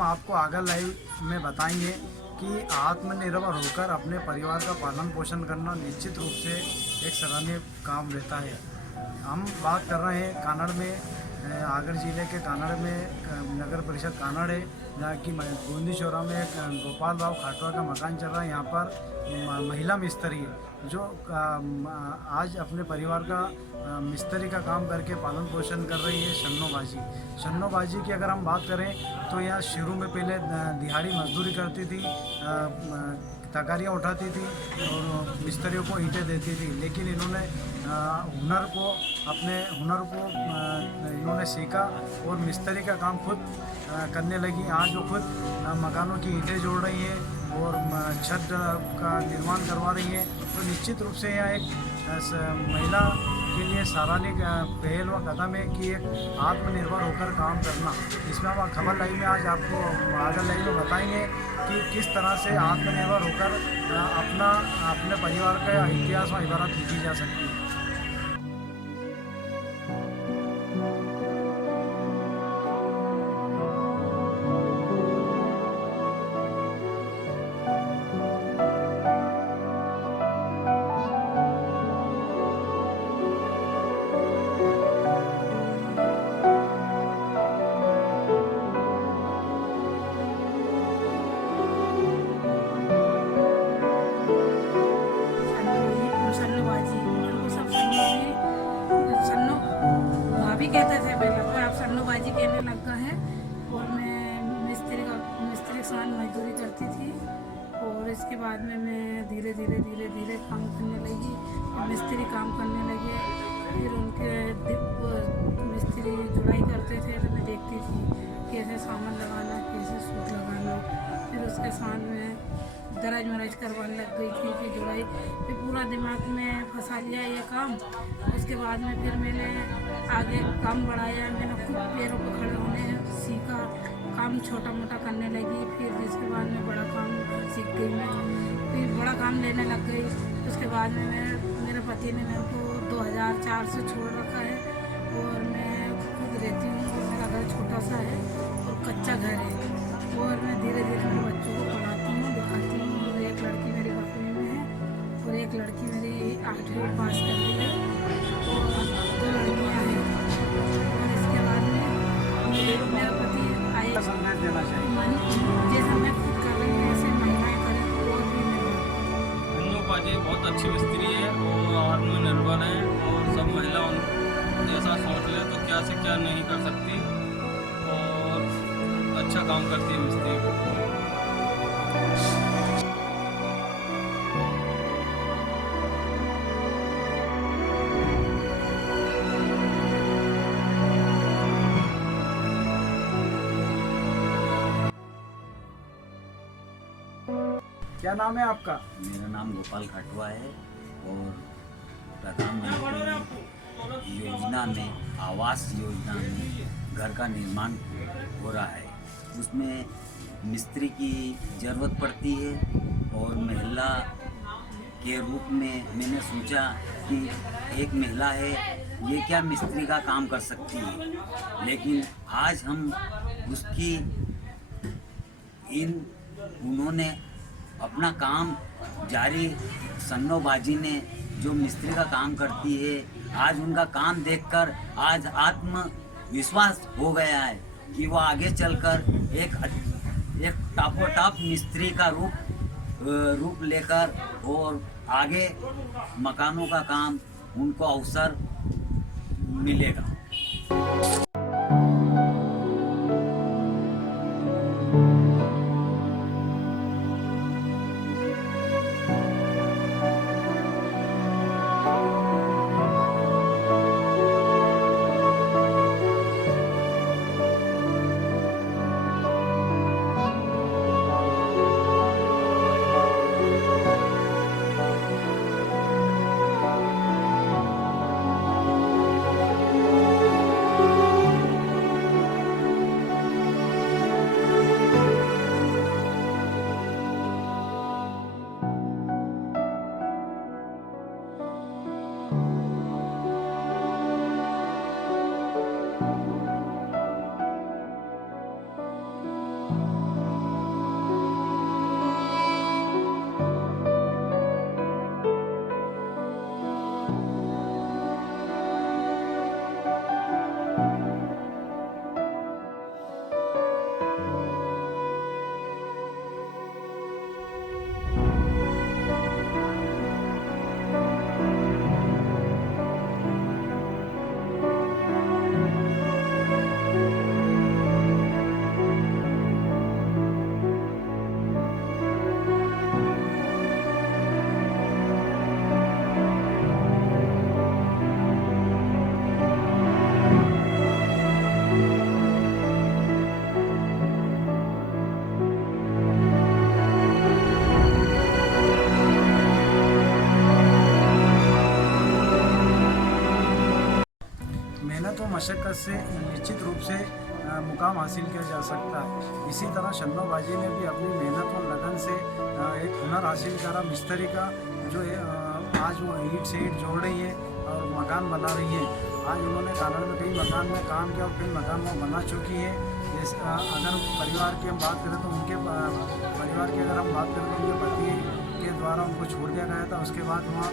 हम आपको आगे लाइव में बताएंगे कि आत्मनिर्भर होकर अपने परिवार का पालन पोषण करना निश्चित रूप से एक सराहनीय काम रहता है। हम बात कर रहे हैं कानड़ में, आगर जिले के कानड़ में नगर परिषद कानड़ है, जहाँ की बूंदी चौरा में गोपाल राव खाटवा का मकान चल रहा है। यहाँ पर महिला मिस्त्री है जो आज अपने परिवार का मिस्त्री का काम करके पालन पोषण कर रही है। शन्नोबाजी की अगर हम बात करें तो यहाँ शुरू में पहले दिहाड़ी मजदूरी करती थी, तगारियाँ उठाती थी और मिस्त्रियों को ईंटें देती थी, लेकिन इन्होंने अपने हुनर को इन्होंने सीखा और मिस्त्री का काम खुद करने लगी। आज वो खुद मकानों की ईंटें जोड़ रही हैं और छत का निर्माण करवा रही हैं। तो निश्चित रूप से यह एक महिला के लिए सराहनीय पहल व कदम है कि एक आत्मनिर्भर होकर काम करना। इसमें हम खबर लाइव में आज आपको आगे लाइव में बताएंगे कि किस तरह से आत्मनिर्भर होकर अपने परिवार का इतिहास व इबारत लिखी जा सकती है। भाभी कहते थे पहले, तो आप सन्नोबाजी कहने लग गए हैं। और मैं मिस्त्री के साथ मजदूरी करती थी और इसके बाद में मैं धीरे धीरे काम करने लगी, मिस्त्री काम करने लगे। फिर उनके मिस्त्री जुड़ाई करते थे तो मैं देखती थी कैसे सामान लगाना, कैसे सूट लगाना। फिर उसके साथ में दराज मराज करवाने लग गई थी कि जुड़ाई। फिर पूरा दिमाग में फंसा लिया ये काम। उसके बाद में फिर मैंने आगे काम बढ़ाया, मैंने खुद पैरों पर खड़े होने सीखा, काम छोटा मोटा करने लगी। फिर जिसके बाद में बड़ा काम सीख गई मैं, फिर बड़ा काम लेने लग गई। उसके बाद में मेरे पति ने मेरे को 2004 से छोड़ रखा है और मैं खुद रहती हूँ और मेरा घर छोटा सा है और कच्चा घर है। और मैं धीरे मेरे बच्चों को पढ़ाती हूँ, दिखाती हूँ। और एक लड़की मेरी 8वीं में है और एक लड़की मेरी 8वीं पास कर रही है और 2 लड़कियाँ हैं। और इसके बाद में मेरा पति आए, जैसा मैं खुद कर रही हूँ ऐसे महिलाएँ करें तो और भी शन्नोबाजी बहुत अच्छी मिस्त्री है और आत्मनिर्भर है और सब महिलाओं जैसा सोच ले तो क्या से क्या नहीं कर सकती और अच्छा काम करती है मिस्त्री। क्या नाम है आपका? मेरा नाम गोपाल खाटवा है और प्रधानमंत्री योजना में, आवास योजना में घर का निर्माण हो रहा है। उसमें मिस्त्री की ज़रूरत पड़ती है और महिला के रूप में मैंने सोचा कि एक महिला है, ये क्या मिस्त्री का काम कर सकती है। लेकिन आज हम उसकी उन्होंने अपना काम जारी, सन्नोबाजी ने जो मिस्त्री का काम करती है, आज उनका काम देखकर आज आत्मविश्वास हो गया है कि वो आगे चलकर एक टॉप मिस्त्री का रूप लेकर और आगे मकानों का काम उनको अवसर मिलेगा। मशक्क़त से निश्चित रूप से मुकाम हासिल किया जा सकता है। इसी तरह शन्नो बाजी ने भी अपनी मेहनत और लगन से एक हुनर हासिल करा मिस्त्री का, जो आज वो ईंट से ईंट जोड़ रही है और मकान बना रही है। आज उन्होंने कानड़ में कई मकान में काम किया और कई मकान वो बना चुकी है। जैसे अगर परिवार की हम बात करें तो उनके परिवार की अगर हम बात करें तो उनके पति के द्वारा उनको छोड़ दिया गया था। उसके बाद वहाँ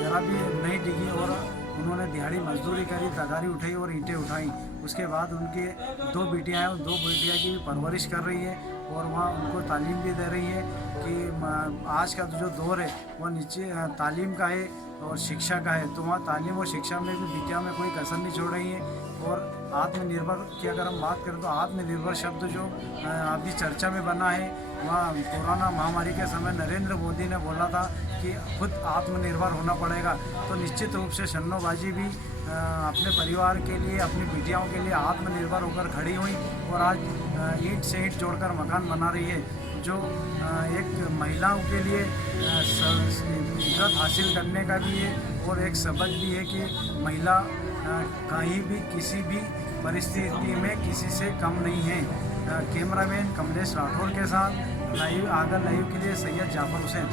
जरा भी नहीं डिगी और उन्होंने दिहाड़ी मजदूरी करी, तगारी उठाई और ईंटें उठाई। उसके बाद उनके 2 बेटियाँ हैं और 2 बेटियाँ की भी परवरिश कर रही है और वहाँ उनको तालीम भी दे रही है कि आज का जो दौर है वह नीचे तालीम का है और शिक्षा का है। तो वहाँ तालीम और शिक्षा में भी बिटिया में कोई कसर नहीं छोड़ रही है। और आत्मनिर्भर की अगर हम बात करें तो आत्मनिर्भर शब्द जो अभी चर्चा में बना है, वहाँ कोरोना महामारी के समय नरेंद्र मोदी ने बोला था कि खुद आत्मनिर्भर होना पड़ेगा। तो निश्चित रूप से शन्नो बाजी भी अपने परिवार के लिए, अपनी बेटियों के लिए आत्मनिर्भर होकर खड़ी हुई और आज ईंट से ईंट जोड़कर मकान बना रही है, जो एक महिलाओं के लिए इज्जत हासिल करने का भी है और एक सबक भी है कि महिला कहीं भी किसी भी परिस्थिति में किसी से कम नहीं है। कैमरामैन कमलेश राठौर के साथ लाइव आगर लाइव के लिए सैयद जाफर हुसैन।